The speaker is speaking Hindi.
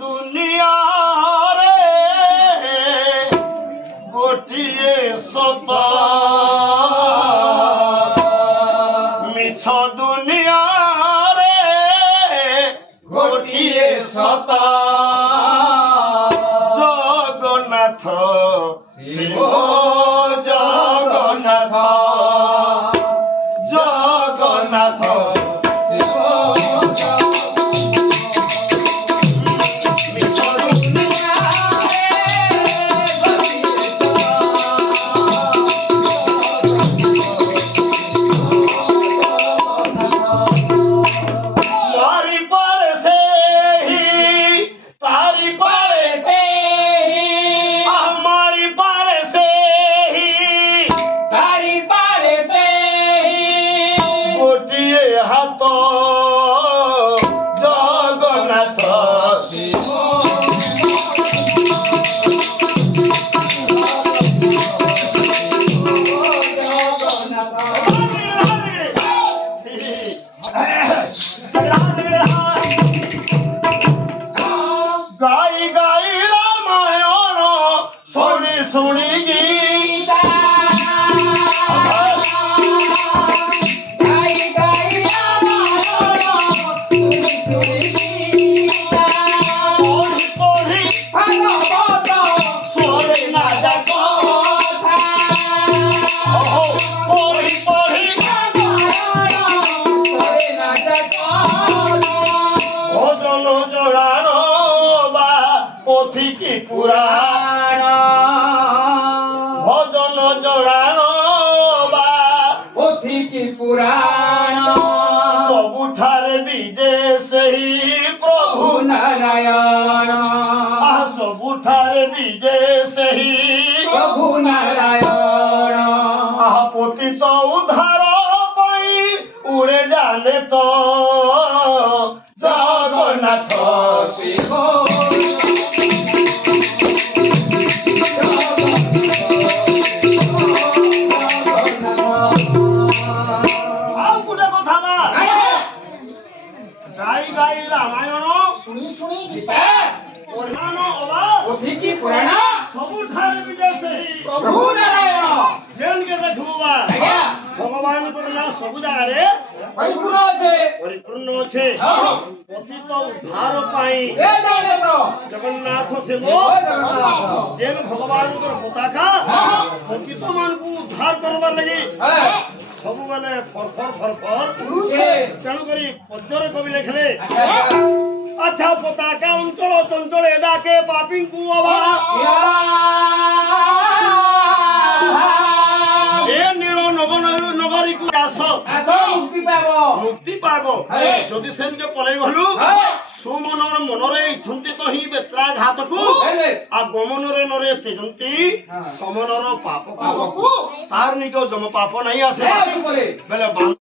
दुनिया रे गोटिए सता मिछ दुनिया रे गोटिए सता जगन्नाथ शिव जगन्नाथ जगन्नाथ गाई गाई रामायण सुनी सुनी गीता गाई गाई रामायण सुनी गीता पढ़ी पढ़ी भागवत सोरे ना जाको पढ़ी पढ़ी भागवत सोरे ना जाको भजन जोड़ाण पोथी की पुराण भजन जोड़ाण बा पोथी की पुराण सबुठारे विजे सही प्रभु नारायण सबुठारे विजे सही प्रभु नारायण पोथी तो उद्धार पाई उड़े जाने तो जगन्नाथ शिव गाई गाई रामायण सुनी सुनी गीता पुराण अला पोथी की पुराण सबुठारे विजय सही प्रभु नारायण जेन के देखुबा भगवान को ना सब जगह रे परिपूर्ण छे पोथी तो उद्धार पाई जगन्नाथ शिव जेन भगवान को पताका पोथी तो मान को उद्धार करबार लगी सब माने फरफर फरफर तेणु करी पद्यर कवि लिखले अच्छा पताका अंचल चंचल एदा के पापी को ए नील नगरी को आस मुक्ति पाब जदि से पलई गलु सुमनर मनरे इच्छन्ति तो ही बेत्राघात को आ गमनरे नरे तेजंती समनर पाप को तार निको जम पाप नहीं आसे बेले